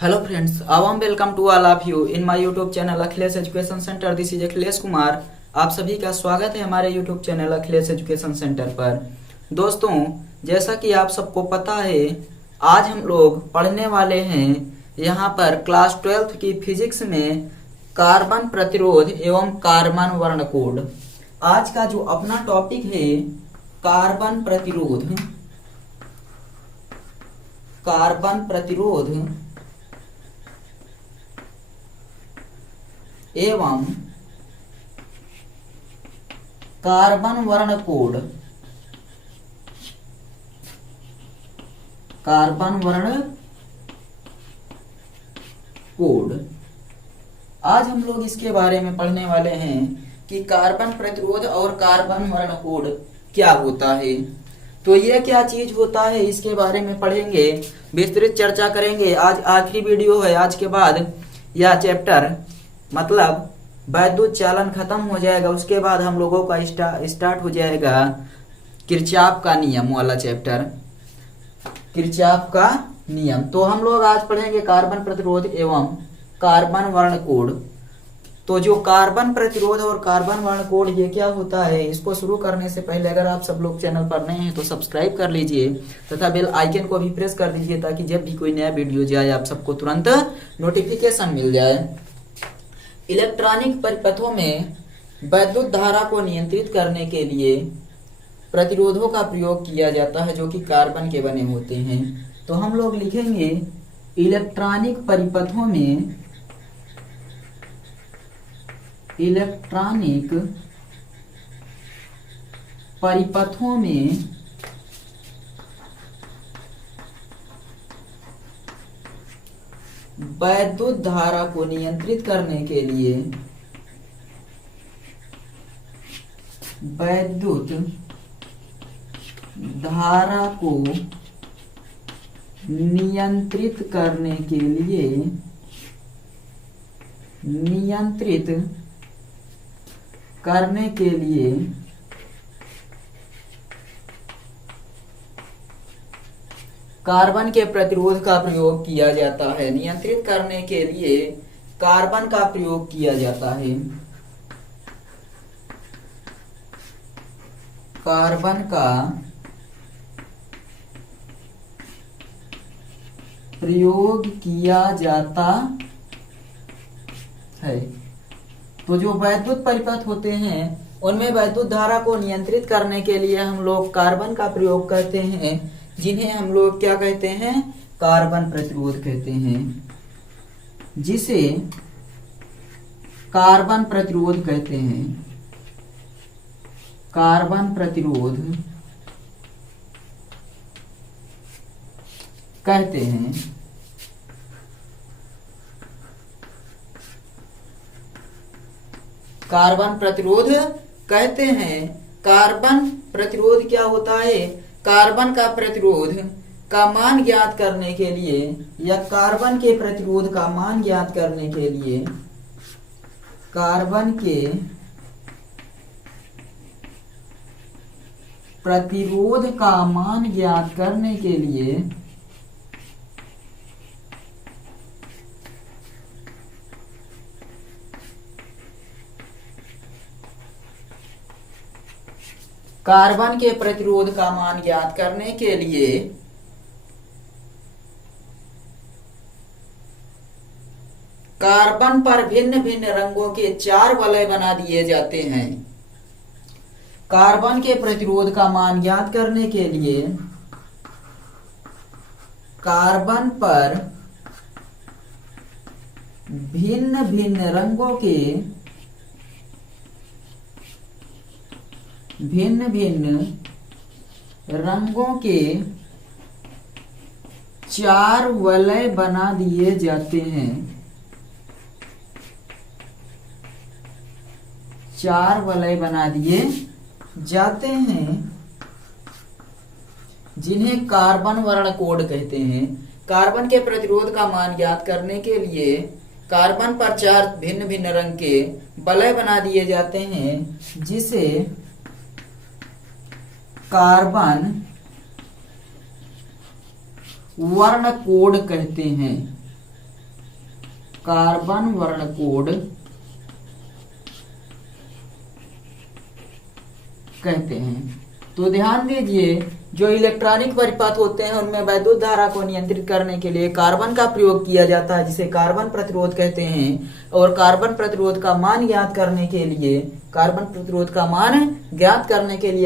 Hello friends, a warm welcome to all of you in my YouTube channel Akhilesh education centre. This is Akhilesh Kumar. आप सभी का स्वागत है हमारे YouTube channel Akhilesh education centre पर। दोस्तों, जैसा कि आप सबको पता है, आज हम लोग पढ़ने वाले हैं यहाँ पर क्लास 12th की फिजिक्स में कार्बन प्रतिरोध एवं कार्बन वर्णकोड। आज का जो अपना टॉपिक है कार्बन प्रतिरोध, कार्बन प्रतिरोध एवं कार्बन वर्णकोड। कार्बन वर्णकोड आज हम लोग इसके बारे में पढ़ने वाले हैं कि कार्बन प्रतिरोध और कार्बन वर्णकोड क्या होता है। तो ये क्या चीज होता है, इसके बारे में पढ़ेंगे, विस्तृत चर्चा करेंगे। आज आखिरी वीडियो है। आज के बाद यह चैप्टर मतलब वैद्युत चालन खत्म हो जाएगा। उसके बाद हम लोगों का स्टार्ट हो जाएगा किरचॉफ का नियम वाला चैप्टर, किरचॉफ का नियम। तो हम लोग आज पढ़ेंगे कार्बन प्रतिरोध एवं कार्बन वर्णकोड। तो जो कार्बन प्रतिरोध और कार्बन वर्णकोड ये क्या होता है, इसको शुरू करने से पहले अगर आप सब लोग चैनल पर नए हैं तो सब्सक्राइब कर लीजिए तथा बेल आइकन को भी प्रेस कर दीजिए ताकि जब भी कोई नया वीडियो जाए आप सबको तुरंत नोटिफिकेशन मिल जाए। इलेक्ट्रॉनिक परिपथों में वैद्युत धारा को नियंत्रित करने के लिए प्रतिरोधों का प्रयोग किया जाता है जो कि कार्बन के बने होते हैं। तो हम लोग लिखेंगे इलेक्ट्रॉनिक परिपथों में, इलेक्ट्रॉनिक परिपथों में वैद्युत धारा को नियंत्रित करने के लिए, वैद्युत धारा को नियंत्रित करने के लिए, नियंत्रित करने के लिए कार्बन के प्रतिरोध का प्रयोग किया जाता है। नियंत्रित करने के लिए कार्बन का प्रयोग किया जाता है। कार्बन का प्रयोग किया जाता है। तो जो वैद्युत परिपथ होते हैं उनमें वैद्युत धारा को नियंत्रित करने के लिए हम लोग कार्बन का प्रयोग करते हैं, जिन्हें हम लोग क्या कहते हैं, कार्बन प्रतिरोध कहते हैं, जिसे कार्बन प्रतिरोध कहते हैं। कार्बन प्रतिरोध कहते हैं। कार्बन प्रतिरोध कहते हैं। कार्बन प्रतिरोध क्या होता है, कार्बन का प्रतिरोध का मान ज्ञात करने के लिए या कार्बन के प्रतिरोध का मान ज्ञात करने के लिए, कार्बन के प्रतिरोध का मान ज्ञात करने के लिए कार्बन के प्रतिरोध का मान ज्ञात करने के लिए कार्बन पर भिन्न भिन्न रंगों के 4 वलय बना दिए जाते हैं। कार्बन के प्रतिरोध का मान ज्ञात करने के लिए कार्बन पर भिन्न भिन्न रंगों के, भिन्न भिन्न रंगों के 4 वलय बना दिए जाते हैं। 4 वलय बना दिए जाते हैं, जिन्हें कार्बन वर्णकोड कहते हैं। कार्बन के प्रतिरोध का मान ज्ञात करने के लिए कार्बन पर 4 भिन्न भिन्न रंग के वलय बना दिए जाते हैं, जिसे कार्बन वर्ण कोड कहते हैं। कार्बन वर्ण कोड कहते हैं। तो ध्यान दीजिए, जो इलेक्ट्रॉनिक परिपथ होते हैं उनमें वैद्युत धारा को नियंत्रित करने के लिए कार्बन का प्रयोग किया जाता है, जिसे कार्बन प्रतिरोध कहते हैं। और कार्बन प्रतिरोध का मान ज्ञात करने के लिए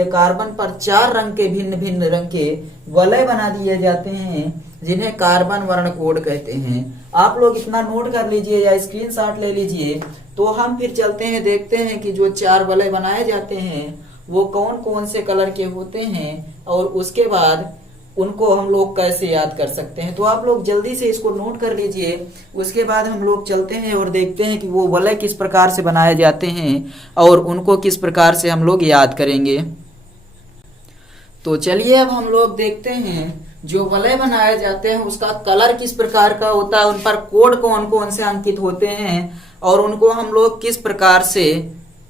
कार्बन पर 4 रंग के भिन्न भिन्न रंग के वलय बना दिए जाते हैं, जिन्हें कार्बन वर्ण कोड कहते हैं। आप लोग इतना नोट कर लीजिए या स्क्रीनशॉट ले लीजिए। तो हम फिर चलते हैं, देखते हैं कि जो 4 वलय बनाए जाते हैं वो कौन कौन से कलर के होते हैं, और उसके बाद उनको हम लोग कैसे याद कर सकते हैं। तो आप लोग जल्दी से इसको नोट कर लीजिए। उसके बाद हम लोग चलते हैं और देखते हैं कि वो वलय किस प्रकार से बनाए जाते हैं और उनको किस प्रकार से हम लोग याद करेंगे। तो चलिए अब हम लोग देखते हैं जो वलय बनाए जाते हैं उसका कलर किस प्रकार का होता है, उन पर कोड कौन कौन से अंकित होते हैं और उनको हम लोग किस प्रकार से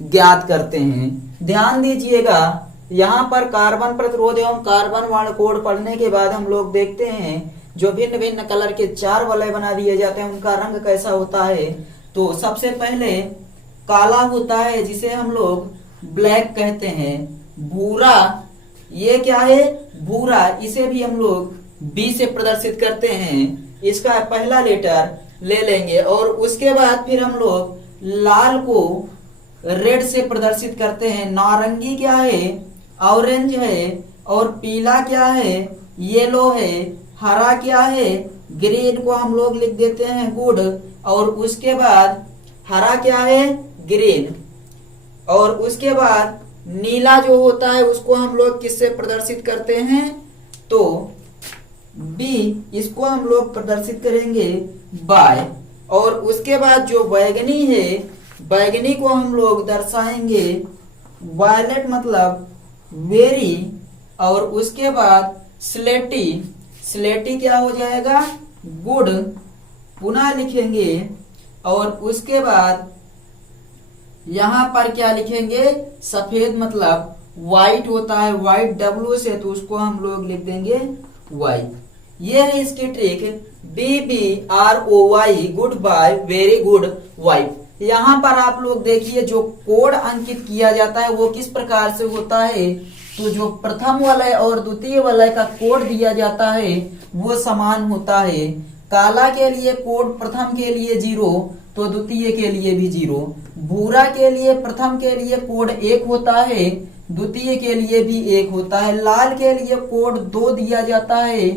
ज्ञात करते हैं। ध्यान दीजिएगा, यहाँ पर कार्बन प्रतिरोध एवं कार्बन वर्ण कोड पढ़ने के बाद हम लोग देखते हैं जो भिन्न भिन्न कलर के 4 वलय बना दिए जाते हैं उनका रंग कैसा होता है। तो सबसे पहले काला होता है, जिसे हम लोग ब्लैक कहते हैं। भूरा, ये क्या है, भूरा, इसे भी हम लोग बी से प्रदर्शित करते हैं। इसका पहला लेटर ले लेंगे और उसके बाद फिर हम लोग लाल को रेड से प्रदर्शित करते हैं। नारंगी क्या है, ऑरेंज है, और पीला क्या है, येलो है। हरा क्या है, ग्रीन को हम लोग लिख देते हैं गुड, और उसके बाद हरा क्या है, ग्रीन। और उसके बाद नीला जो होता है उसको हम लोग किससे प्रदर्शित करते हैं, तो बी, इसको हम लोग प्रदर्शित करेंगे बाय। और उसके बाद जो बैगनी है, बैगनी को हम लोग दर्शाएंगे वायलेट मतलब वेरी। और उसके बाद स्लेटी, स्लेटी क्या हो जाएगा, गुड, पुनः लिखेंगे। और उसके बाद यहाँ पर क्या लिखेंगे, सफेद मतलब व्हाइट होता है, व्हाइट डब्ल्यू से, तो उसको हम लोग लिख देंगे वाई। ये है इसकी trick, BBROY, good bye, very good, wife. यहाँ पर आप लोग देखिए जो कोड अंकित किया जाता है वो किस प्रकार से होता है। तो जो प्रथम वलय और द्वितीय वलय का कोड दिया जाता है वो समान होता है। काला के लिए कोड प्रथम के लिए 0, तो द्वितीय के लिए भी 0। भूरा के लिए प्रथम के लिए कोड 1 होता है, द्वितीय के लिए भी 1 होता है। लाल के लिए कोड 2 दिया जाता है,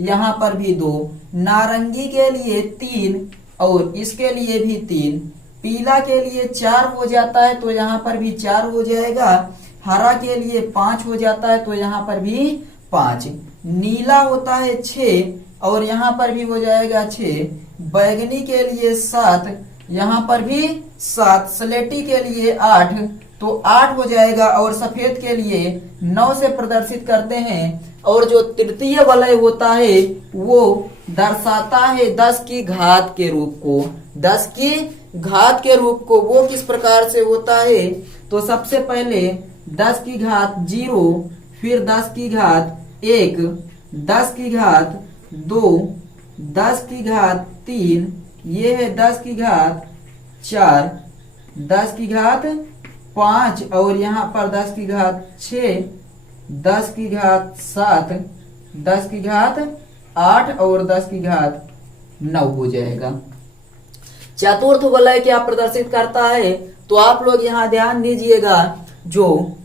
यहाँ पर भी 2। नारंगी के लिए 3 और इसके लिए भी 3। पीला के लिए 4 हो जाता है, तो यहाँ पर भी 4 हो जाएगा। हरा के लिए 5 हो जाता है, तो यहाँ पर भी 5। नीला होता है 6 और यहाँ पर भी हो जाएगा 6। बैगनी के लिए 7, यहाँ पर भी 7। स्लेटी के लिए 8, तो 8 हो जाएगा। और सफेद के लिए 9 से प्रदर्शित करते हैं। और जो तृतीय वलय होता है वो दर्शाता है 10 की घात के रूप को, 10 की घात के रूप को। वो किस प्रकार से होता है, तो सबसे पहले 10 की घात 0, फिर 10 की घात 1, 10 की घात 2, 10 की घात 3, ये है 10 की घात 4, 10 की घात 5, और यहाँ पर 10 की घात 6, 10 की घात 7, 10 की घात 8 और 10 की घात 9 हो जाएगा। चतुर्थ वलय क्या प्रदर्शित करता है, तो आप लोग यहाँ ध्यान दीजिएगा, जो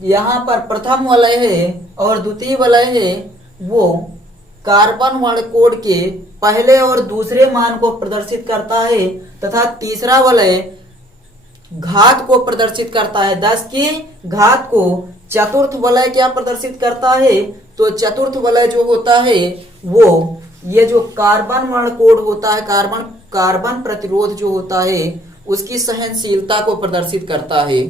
यहाँ पर प्रथम वलय है और द्वितीय वलय है वो कार्बन वर्ण कोड के पहले और दूसरे मान को प्रदर्शित करता है, तथा तीसरा वलय घात को प्रदर्शित करता है, 10 की घात को। चतुर्थ वलय क्या प्रदर्शित करता है, तो चतुर्थ वलय जो होता है वो ये जो कार्बन वर्ण कोड होता है, कार्बन प्रतिरोध जो होता है उसकी सहनशीलता को प्रदर्शित करता है।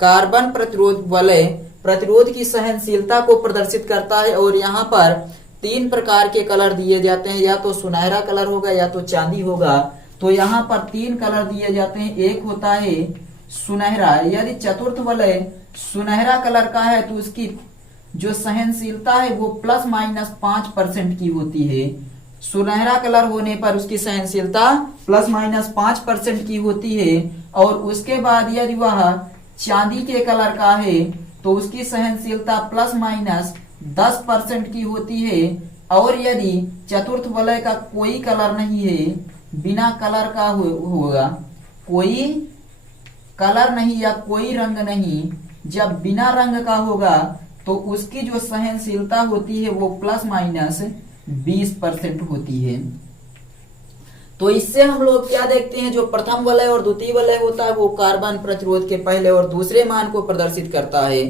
कार्बन प्रतिरोध वलय प्रतिरोध की सहनशीलता को प्रदर्शित करता है। और यहाँ पर 3 प्रकार के कलर दिए जाते हैं, या तो सुनहरा कलर होगा या तो चांदी होगा। तो यहाँ पर 3 कलर दिए जाते हैं। एक होता है सुनहरा, यदि चतुर्थ वलय सुनहरा कलर का है तो उसकी जो सहनशीलता है वो ±5% की होती है। सुनहरा कलर होने पर उसकी सहनशीलता ±5% की होती है। और उसके बाद यदि वह चांदी के कलर का है तो उसकी सहनशीलता ±10% की होती है। और यदि चतुर्थ वलय का कोई कलर नहीं है, बिना कलर का होगा, कोई कलर नहीं या कोई रंग नहीं, जब बिना रंग का होगा तो उसकी जो सहनशीलता होती है वो ±20% होती है। तो इससे हम लोग क्या देखते हैं, जो प्रथम वलय और द्वितीय वलय होता है वो कार्बन प्रतिरोध के पहले और दूसरे मान को प्रदर्शित करता है।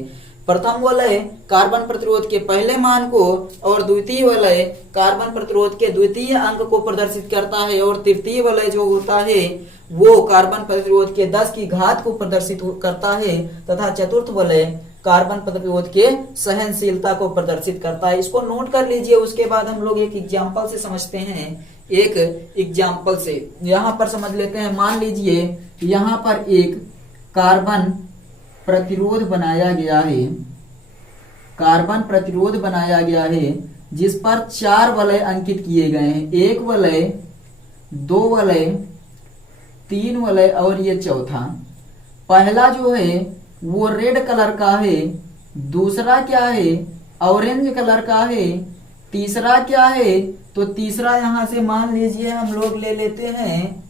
प्रथम वलय कार्बन प्रतिरोध के पहले मान को और द्वितीय वलय कार्बन प्रतिरोध के द्वितीय अंक को प्रदर्शित करता है। और तृतीय वलय जो होता है वो कार्बन प्रतिरोध के 10 की घात को प्रदर्शित करता है तथा चतुर्थ वलय कार्बन प्रतिरोध के सहनशीलता को प्रदर्शित करता है। इसको नोट कर लीजिए। उसके बाद हम लोग एक एग्जाम्पल से समझते हैं। एक एग्जाम्पल से यहाँ पर समझ लेते हैं। मान लीजिए यहाँ पर एक कार्बन प्रतिरोध बनाया गया है, कार्बन प्रतिरोध बनाया गया है जिस पर 4 वलय अंकित किए गए हैं। 1 वलय, 2 वलय, 3 वलय और ये चौथा। पहला जो है वो रेड कलर का है, दूसरा क्या है ऑरेंज कलर का है, तीसरा क्या है, तो तीसरा यहां से मान लीजिए हम लोग ले लेते हैं,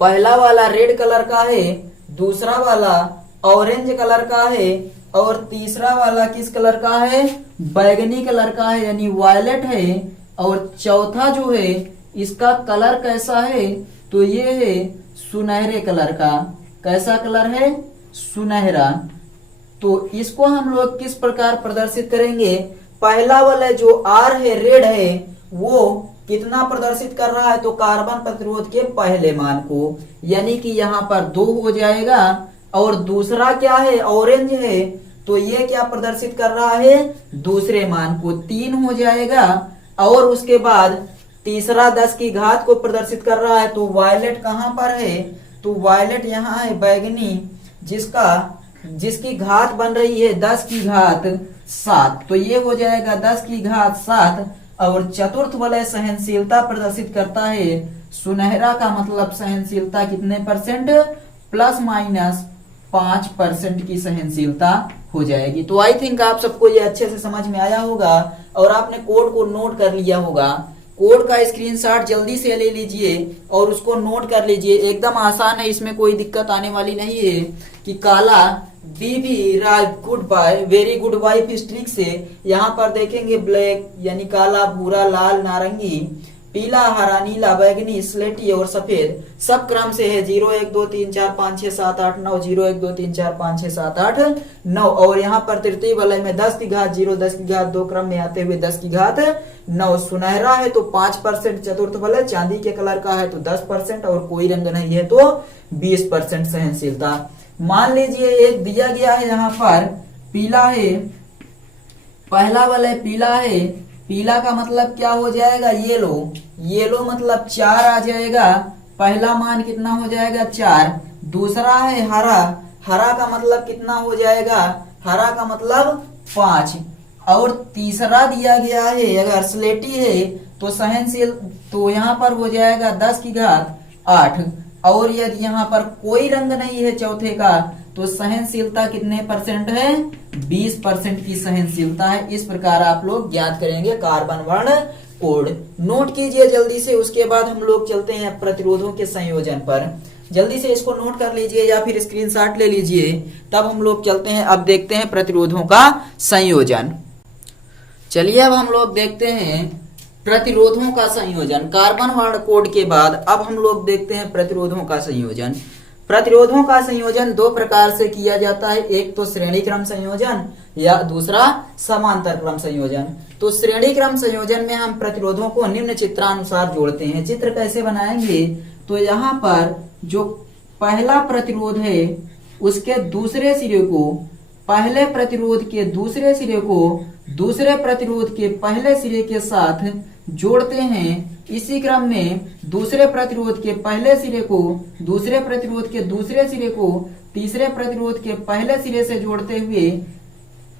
पहला वाला रेड कलर का है, दूसरा वाला ऑरेंज कलर का है और तीसरा वाला किस कलर का है, बैगनी कलर का है यानी वायलेट है। और चौथा जो है इसका कलर कैसा है, तो ये है सुनहरे कलर का। कैसा कलर है, सुनहरा। तो इसको हम लोग किस प्रकार प्रदर्शित करेंगे, पहला वाला जो आर है रेड है वो कितना प्रदर्शित कर रहा है, तो कार्बन प्रतिरोध के पहले मान को, यानी कि यहाँ पर 2 हो जाएगा। और दूसरा क्या है ऑरेंज है तो ये क्या प्रदर्शित कर रहा है, दूसरे मान को, 3 हो जाएगा। और उसके बाद तीसरा 10 की घात को प्रदर्शित कर रहा है, तो वायलेट कहां पर है, तो वायलेट यहाँ है बैगनी, जिसकी घात बन रही है 10 की घात 7, तो ये हो जाएगा 10 की घात 7। और चतुर्थ वलय सहनशीलता प्रदर्शित करता है सुनहरा का, मतलब सहनशीलता कितने परसेंट, ±5% की सहनशीलता हो जाएगी। तो आई थिंक आप सबको ये अच्छे से समझ में आया होगा और आपने कोड को नोट कर लिया होगा। कोड का स्क्रीनशॉट जल्दी से ले लीजिए और उसको नोट कर लीजिए। एकदम आसान है, इसमें कोई दिक्कत आने वाली नहीं है। कि काला बीबी राज good bye very good wife strict से यहाँ पर देखेंगे ब्लैक यानी काला, भूरा, लाल, नारंगी, पीला, हरा, नीला, बैगनी, स्लेटी और सफेद सब क्रम से है 0 1 2 3 4 5 6 7 8 9, 0 1 2 3 4 5 6 7 8 9। और यहाँ पर तृतीय वलय में 10 की घात 0, 10 की घात 2 क्रम में आते हुए 10 की घात 9। सुनहरा है तो 5%, चतुर्थ वलय चांदी के कलर का है तो 10% और कोई रंग नहीं है तो 20% सहनशीलता। मान लीजिए एक दिया गया है यहाँ पर पीला है, पहला वलय पीला है, पीला का मतलब क्या हो जाएगा, येलो, येलो मतलब 4 आ जाएगा, पहला मान कितना हो जाएगा 4। दूसरा है हरा, हरा का मतलब कितना हो जाएगा, हरा का मतलब 5। और तीसरा दिया गया है अगर स्लेटी है तो सहनशील, तो यहाँ पर हो जाएगा 10 की घात 8। और यदि यहाँ पर कोई रंग नहीं है चौथे का तो सहनशीलता कितने परसेंट है, 20% की सहनशीलता है। इस प्रकार आप लोग ज्ञात करेंगे कार्बन वर्ण कोड। नोट कीजिए जल्दी से। उसके बाद हम लोग चलते हैं प्रतिरोधों के संयोजन पर। जल्दी से इसको नोट कर लीजिए या फिर स्क्रीनशॉट ले लीजिए, तब हम लोग चलते हैं। अब देखते हैं प्रतिरोधों का संयोजन। चलिए अब हम लोग देखते हैं प्रतिरोधों का संयोजन। कार्बन वर्ण कोड के बाद अब हम लोग देखते हैं प्रतिरोधों का संयोजन। प्रतिरोधों का संयोजन 2 प्रकार से किया जाता है, एक तो श्रेणी क्रम संयोजन या दूसरा समांतर क्रम संयोजन। तो श्रेणी क्रम संयोजन में हम प्रतिरोधों को निम्न चित्रानुसार जोड़ते हैं। चित्र कैसे बनाएंगे, तो यहाँ पर जो पहला प्रतिरोध है उसके दूसरे सिरे को, पहले प्रतिरोध के दूसरे सिरे को दूसरे प्रतिरोध के पहले सिरे के साथ जोड़ते हैं। इसी क्रम में दूसरे प्रतिरोध के पहले सिरे को दूसरे प्रतिरोध के दूसरे सिरे को तीसरे प्रतिरोध के पहले सिरे से जोड़ते हुए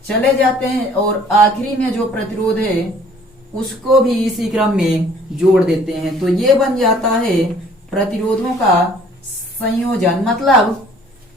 चले जाते हैं और आखिरी में जो प्रतिरोध है उसको भी इसी क्रम में जोड़ देते हैं। तो ये बन जाता है प्रतिरोधों का संयोजन। मतलब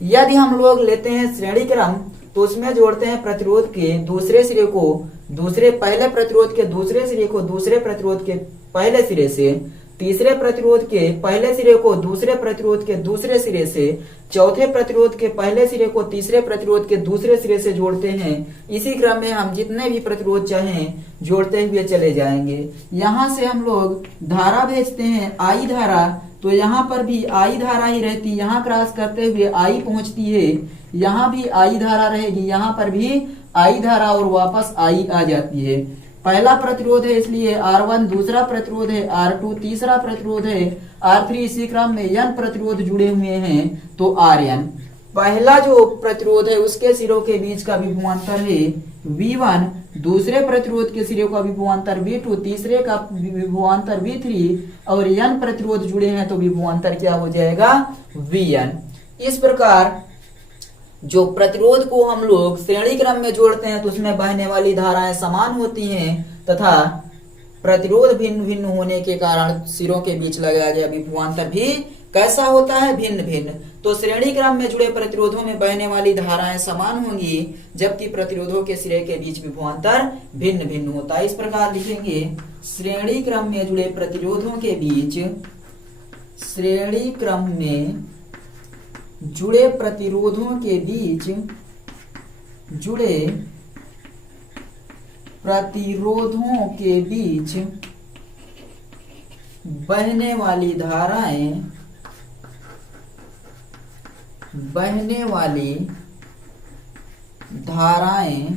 यदि हम लोग लेते हैं श्रेणी क्रम तो उसमें जोड़ते हैं प्रतिरोध के दूसरे सिरे को पहले प्रतिरोध के दूसरे सिरे को दूसरे प्रतिरोध के पहले सिरे से, तीसरे प्रतिरोध के पहले सिरे को दूसरे प्रतिरोध के दूसरे सिरे से, चौथे प्रतिरोध के पहले सिरे को तीसरे प्रतिरोध के दूसरे सिरे से जोड़ते हैं। इसी क्रम में हम जितने भी प्रतिरोध चाहें जोड़ते हुए चले जाएंगे। यहाँ से हम लोग धारा भेजते हैं, आई धारा, तो यहाँ पर भी आई धारा ही रहती, यहाँ क्रॉस करते हुए आई पहुंचती है, यहाँ भी आई धारा रहेगी, यहाँ पर भी आई धारा और वापस आई आ जाती है। पहला प्रतिरोध है इसलिए R1, दूसरा प्रतिरोध है R2, तीसरा प्रतिरोध है R3, इसी क्रम में n प्रतिरोध जुड़े हुए हैं तो Rn। पहला जो प्रतिरोध है उसके सिरों के बीच का विभवांतर है V1, दूसरे प्रतिरोध के सिरे का विभवांतर V2, तीसरे का विभवांतर V3 और n प्रतिरोध जुड़े हैं तो विभवांतर क्या हो जाएगा Vn। इस प्रकार जो प्रतिरोध को हम लोग श्रेणी क्रम में जोड़ते हैं तो उसमें बहने वाली धाराएं समान होती हैं तथा प्रतिरोध भिन्न भिन्न होने के कारण सिरों के बीच लगाया गया विभवांतर भी कैसा होता है भिन्न भिन्न। तो श्रेणी क्रम में जुड़े प्रतिरोधों में बहने वाली धाराएं समान होंगी जबकि प्रतिरोधों के सिरे के बीच विभवांतर भिन्न भिन्न होता है। इस प्रकार लिखेंगे श्रेणी क्रम में जुड़े प्रतिरोधों के बीच, श्रेणी क्रम में जुड़े प्रतिरोधों के बीच जुड़े प्रतिरोधों के बीच बहने वाली धाराएं, बहने वाली धाराएं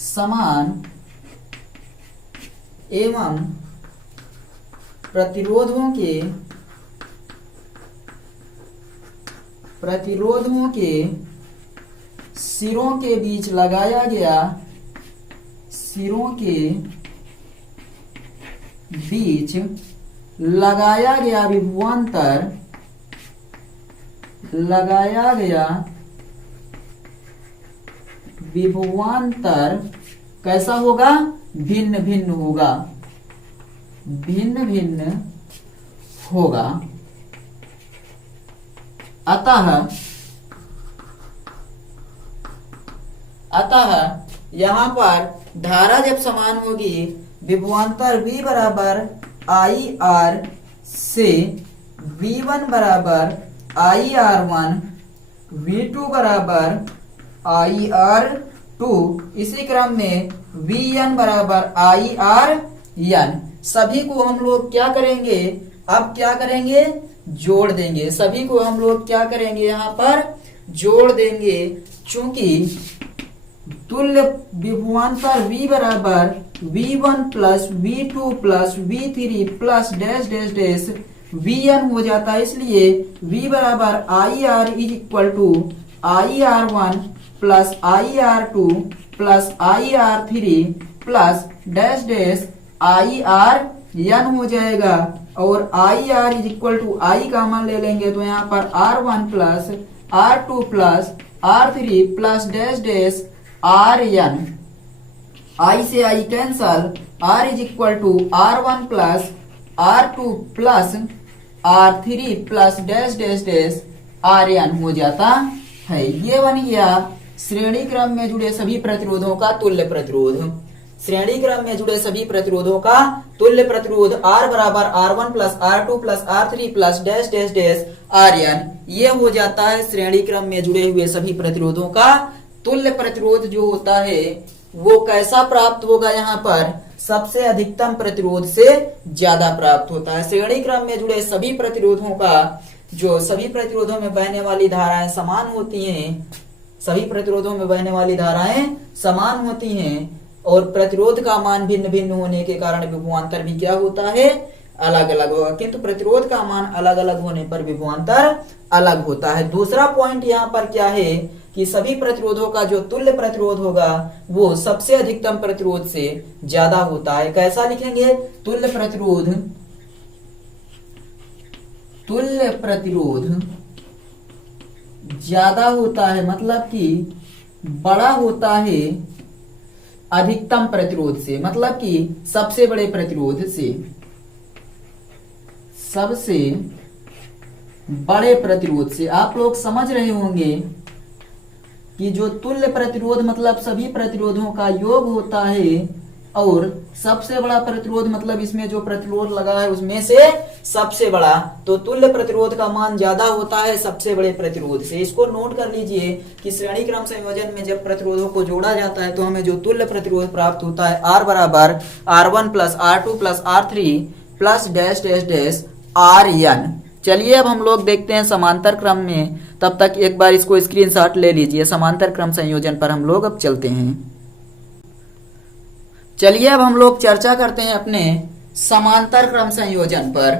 समान एवं प्रतिरोधों के सिरों के बीच लगाया गया, सिरों के बीच लगाया गया विभवांतर, लगाया गया विभवांतर कैसा होगा भिन्न भिन्न होगा, भिन्न भिन्न होगा। अतः यहाँ पर धारा जब समान होगी विभवांतर V बराबर आई आर से V1 बराबर आई R1, V2 बराबर आई R2, इसी क्रम में Vn बराबर आई Rn। सभी को हम लोग क्या करेंगे, अब क्या करेंगे जोड़ देंगे। सभी को हम लोग क्या करेंगे यहाँ पर जोड़ देंगे, चूंकि तुल्य विभवांतर V बराबर V1 plus V2 plus V3 plus dash dash dash Vn हो जाता है। इसलिए V बराबर I R is equal to I R1 plus I R2 plus I R3 plus dash dash I Rn हो जाएगा। और I R is equal to I का मान ले लेंगे तो यहाँ पर R1 plus R2 plus R3 plus dash dash Rn, I से I cancel, R is equal to R1 plus R2 plus R3 plus dash dash dash Rn हो जाता है। ये बन गया श्रेणी क्रम में जुड़े सभी प्रतिरोधों का तुल्य प्रतिरोध। श्रेणी क्रम में जुड़े सभी प्रतिरोधों का तुल्य प्रतिरोध R बराबर R1 plus R2 plus R3 plus dash dash dash Rn, ये हो जाता है श्रेणी क्रम में जुड़े हुए सभी प्रतिरोधों का तुल्य प्रतिरोध। जो होता है वो कैसा प्राप्त होगा, यहाँ पर सबसे अधिकतम प्रतिरोध से ज्यादा प्राप्त होता है। श्रेणी क्रम में जुड़े सभी प्रतिरोधों का, जो सभी प्रतिरोधों में बहने वाली धाराएं समान होती हैं, सभी प्रतिरोधों में बहने वाली धाराएं समान होती हैं और प्रतिरोध का मान भिन्न भिन्न होने के कारण विभवांतर भी क्या होता है अलग अलग होगा, किंतु प्रतिरोध का मान अलग अलग होने पर विभवांतर अलग होता है। दूसरा पॉइंट यहाँ पर क्या है कि सभी प्रतिरोधों का जो तुल्य प्रतिरोध होगा वो सबसे अधिकतम प्रतिरोध से ज्यादा होता है। कैसा लिखेंगे, तुल्य प्रतिरोध, तुल्य प्रतिरोध ज्यादा होता है, मतलब कि बड़ा होता है अधिकतम प्रतिरोध से, मतलब कि सबसे बड़े प्रतिरोध से, सबसे बड़े प्रतिरोध से। आप लोग समझ रहे होंगे कि जो तुल्य प्रतिरोध मतलब सभी प्रतिरोधों का योग होता है, और सबसे बड़ा प्रतिरोध मतलब इसमें जो प्रतिरोध लगा है उसमें से सबसे बड़ा। तो तुल्य प्रतिरोध का मान ज्यादा होता है सबसे बड़े प्रतिरोध से। इसको नोट कर लीजिए कि श्रेणी क्रम संयोजन में जब प्रतिरोधों को जोड़ा जाता है तो हमें जो तुल्य प्रतिरोध प्राप्त होता है R बराबर R1 plus R2 plus R3 plus dash dash dash RN। चलिए अब हम लोग देखते हैं समांतर क्रम में। तब तक एक बार इसको स्क्रीनशॉट ले लीजिए। समांतर क्रम संयोजन पर हम लोग अब चलते हैं। चलिए अब हम लोग चर्चा करते हैं अपने समांतर क्रम संयोजन पर।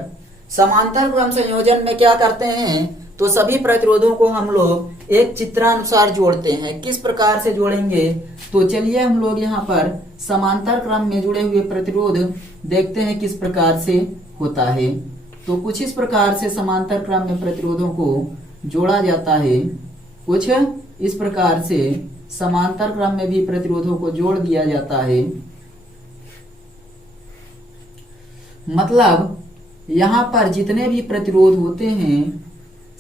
समांतर क्रम संयोजन में क्या करते हैं, तो सभी प्रतिरोधों को हम लोग एक चित्रानुसार जोड़ते हैं। किस प्रकार से जोड़ेंगे, तो चलिए हम लोग यहाँ पर समांतर क्रम में जुड़े हुए प्रतिरोध देखते हैं किस प्रकार से होता है। तो कुछ इस प्रकार से समांतर क्रम में प्रतिरोधों को जोड़ा जाता है। कुछ इस प्रकार से समांतर क्रम में भी प्रतिरोधों को जोड़ दिया जाता है। मतलब यहाँ पर जितने भी प्रतिरोध होते हैं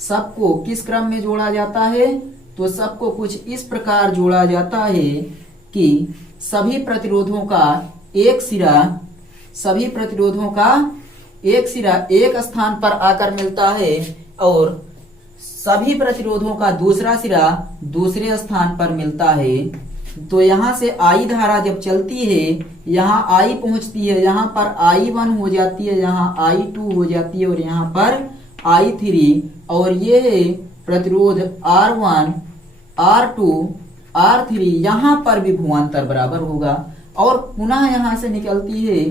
सबको किस क्रम में जोड़ा जाता है, तो सबको कुछ इस प्रकार जोड़ा जाता है कि सभी प्रतिरोधों का एक सिरा, सभी प्रतिरोधों का एक सिरा एक स्थान पर आकर मिलता है और सभी प्रतिरोधों का दूसरा सिरा दूसरे स्थान पर मिलता है। तो यहाँ से I धारा जब चलती है, यहाँ I पहुंचती है, यहाँ पर I1 हो जाती है, यहाँ I2 हो जाती है और यहाँ पर I3, और ये है प्रतिरोध R1, R2, R3। यहाँ पर भी भुवांतर बराबर होगा और पुनः यहाँ से निकलती है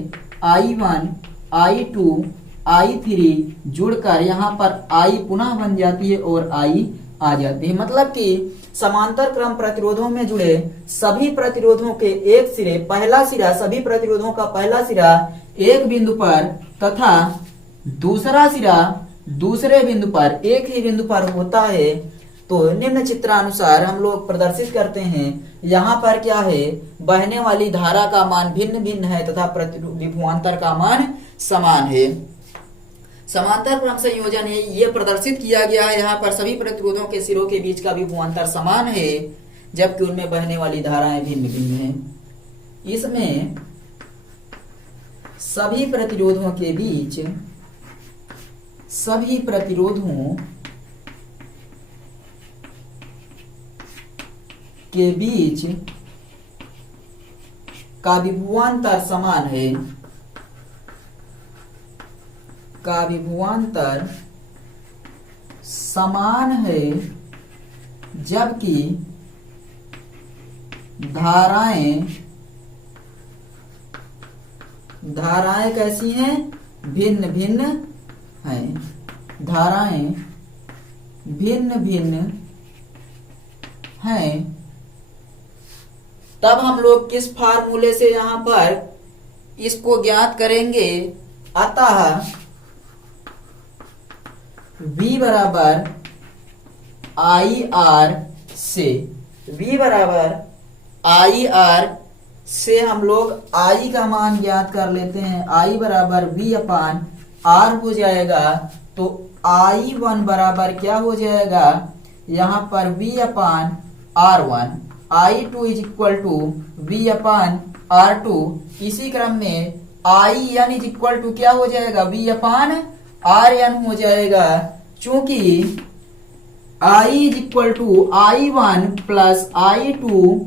I1, I2, I3 जुड़कर यहाँ पर I पुनः बन जाती है और I आ जाती है। मतलब कि समांतर क्रम प्रतिरोधों में जुड़े सभी प्रतिरोधों के एक सिरे, पहला सिरा, सभी प्रतिरोधों का पहला सिरा एक बिंदु पर तथा दूसरा सिरा दूसरे बिंदु पर, एक ही बिंदु पर होता है। तो निम्न चित्रानुसार हम लोग प्रदर्शित करते हैं। यहाँ पर क्या है, बहने वाली धारा का मान भिन्न भिन्न है तथा विभवांतर का मान समान है। समांतर क्रम संयोजन है ये प्रदर्शित किया गया है। यहाँ पर सभी प्रतिरोधों के सिरों के बीच का विभवांतर समान है जबकि उनमें बहने वाली धाराएं भिन्न भिन्न हैं। इसमें सभी प्रतिरोधों के बीच, सभी प्रतिरोधों के बीच का विभवांतर समान है, का विभवांतर समान है जबकि धाराएं कैसी हैं, भिन्न भिन्न हैं। धाराएं भिन्न भिन्न हैं। तब हम लोग किस फार्मूले से यहाँ पर इसको ज्ञात करेंगे, अतः V बराबर IR से, V बराबर IR से हम लोग I का मान ज्ञात कर लेते हैं। I बराबर V अपान R हो जाएगा। तो I1 बराबर क्या हो जाएगा, यहाँ पर V upon R1, I2 is equal to V upon R2। इसी क्रम में IN इज इक्वल टू क्या हो जाएगा, V अपान RN हो जाएगा। चूंकि I is equal to I1 plus I2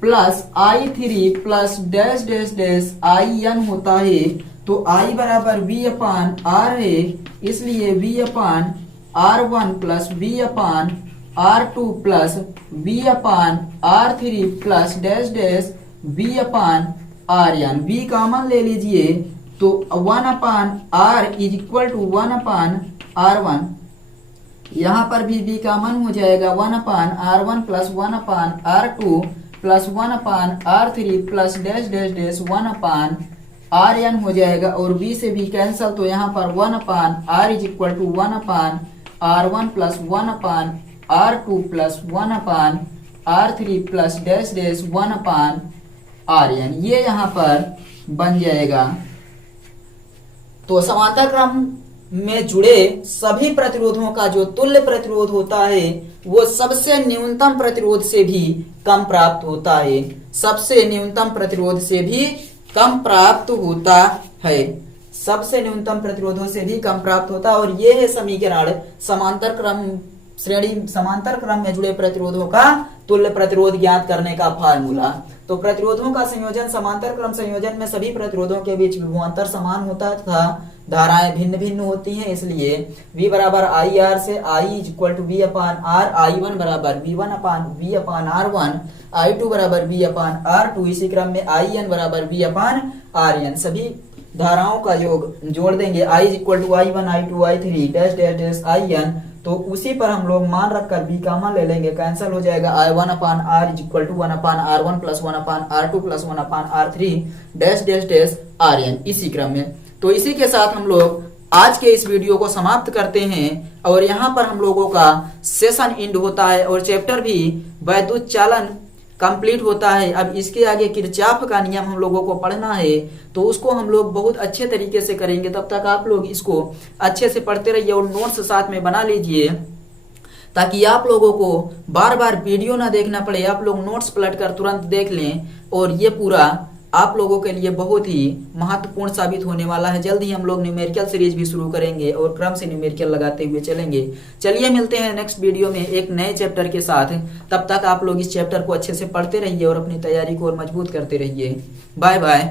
plus I3 plus dash dash dash IN होता है, तो I बराबर V अपान R है, इसलिए V upon R1 plus V upon R2 plus V upon R3 plus dash dash V upon RN। V common ले लीजिए तो 1 upon R is equal to 1 upon R1। यहाँ पर भी V कॉमन हो जाएगा, 1 upon R1 plus 1 upon R2 plus 1 upon R3 plus dash dash dash 1 upon RN हो जाएगा और B से भी कैंसल। तो यहाँ पर 1 upon R is equal to 1 upon R1 plus 1 upon R2 plus 1 upon R3 plus dash dash 1/Rn, ये यहाँ पर बन जाएगा। तो समांतर क्रम में जुड़े सभी प्रतिरोधों का जो तुल्य प्रतिरोध होता है वो सबसे न्यूनतम प्रतिरोध से भी कम प्राप्त होता है, सबसे न्यूनतम प्रतिरोध से भी कम प्राप्त होता है, सबसे न्यूनतम प्रतिरोधों से भी कम प्राप्त होता है। और ये है समीकरण समांतर क्रम श्रेणी समांतर क्रम में जुड़े प्रतिरोधों का तुल्य प्रतिरोध ज्ञात करने का फार्मूला। तो प्रतिरोधों का संयोजन समांतर क्रम संयोजन में सभी प्रतिरोधों के बीच विभवांतर समान होता है तथा धाराएं भिन्न भिन्न होती हैं, इसलिए V बराबर आई आर से I equal to V upon R, I1 बराबर V1 अपान V अपान R1, I2 बराबर V अपान R2, इसी क्रम में IN बराबर V अपान RN। सभी धाराओं का योग जोड़ देंगे, I equal to I1 I2 I3 dash dash dash IN, तो उसी पर हम लोग मान रखकर B कॉमन ले लेंगे, कैंसिल हो जाएगा। I1 upon R equal to 1 upon R1 plus 1 upon R2 plus 1 upon R3 dash dash dash RN, इसी क्रम में। तो इसी के साथ हम लोग आज के इस वीडियो को समाप्त करते हैं और यहाँ पर हम लोगों का सेशन एंड होता है और चैप्टर भी वैद्युत चालन कंप्लीट होता है। अब इसके आगे किरचॉफ का नियम हम लोगों को पढ़ना है, तो उसको हम लोग बहुत अच्छे तरीके से करेंगे। तब तक आप लोग इसको अच्छे से पढ़ते रहिए और नोट्स साथ में बना लीजिए, ताकि आप लोगों को बार बार वीडियो ना देखना पड़े, आप लोग नोट्स पलट कर तुरंत देख लें और ये पूरा आप लोगों के लिए बहुत ही महत्वपूर्ण साबित होने वाला है। जल्द ही हम लोग न्यूमेरिकल सीरीज भी शुरू करेंगे और क्रम से न्यूमेरिकल लगाते हुए चलेंगे। चलिए मिलते हैं नेक्स्ट वीडियो में एक नए चैप्टर के साथ। तब तक आप लोग इस चैप्टर को अच्छे से पढ़ते रहिए और अपनी तैयारी को और मजबूत करते रहिए। Bye bye.